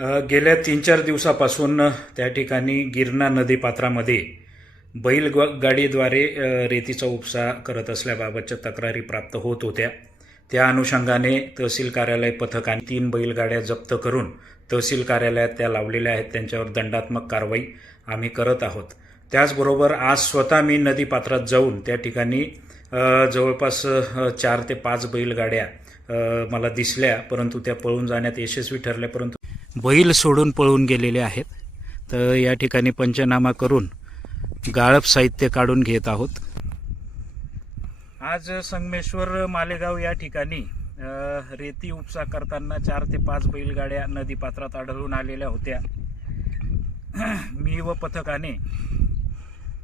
गेल्या तीन चार दिवसापासून त्या ठिकाणी गिरणा नदीपात्रामध्ये बैल ग- गाडीद्वारे रेतीचा उपसा करत असल्याबाबतच्या तक्रारी प्राप्त होत होत्या. त्या अनुषंगाने तहसील कार्यालय पथकाने तीन बैलगाड्या जप्त करून तहसील कार्यालयात त्या लावलेल्या आहेत. त्यांच्यावर दंडात्मक कारवाई आम्ही करत आहोत. त्याचबरोबर आज स्वतः मी नदीपात्रात जाऊन त्या ठिकाणी जवळपास चार ते पाच बैलगाड्या मला दिसल्या परंतु त्या पळून जाण्यात यशस्वी ठरल्या परंतु बैल सोडून पळून गेलेले आहेत. तर या ठिकाणी पंचनामा करून गाळप साहित्य काढून घेत आहोत. आज संगमेश्वर मालेगाव या ठिकाणी रेती उपसा करताना चार ते पाच बैलगाड्या नदीपात्रात आढळून आलेल्या होत्या. मी व पथकाने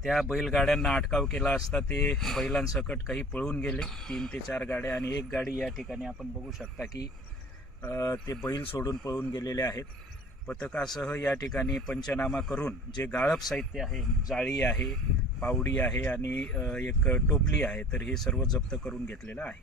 त्या बैलगाड्यांना अटकाव केला असता ते बैलांसकट काही पळून गेले. तीन ते चार गाड्या आणि एक गाडी या ठिकाणी आपण बघू शकता की ते बैल सोडून पळून गेलेले आहेत. पथकासह या ठिकाणी पंचनामा करून जे गाळप साहित्य आहे जाळी आहे पावडी आहे आणि एक टोपली आहे तर हे सर्व जप्त करून घेतलेलं आहे.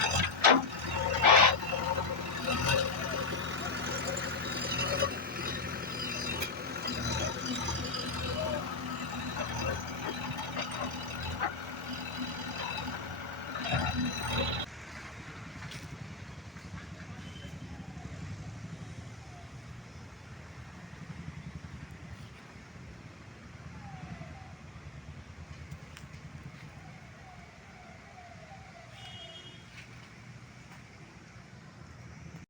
you